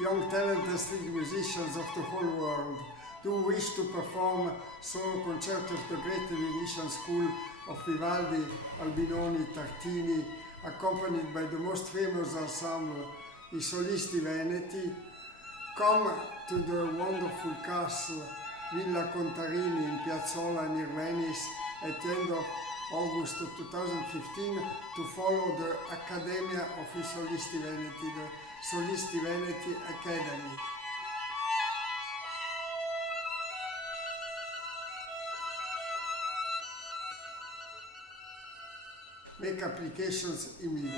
young talented street musicians of the whole world do wish to perform solo concerto of the Great Venetian School of Vivaldi, Albinoni, Tartini, accompanied by the most famous ensemble, I Solisti Veneti, come to the wonderful castle Villa Contarini in Piazzola near Venice at the end of August 2015 to follow the Accademia of I Solisti Veneti, the Solisti Veneti Academy. Make applications immediately.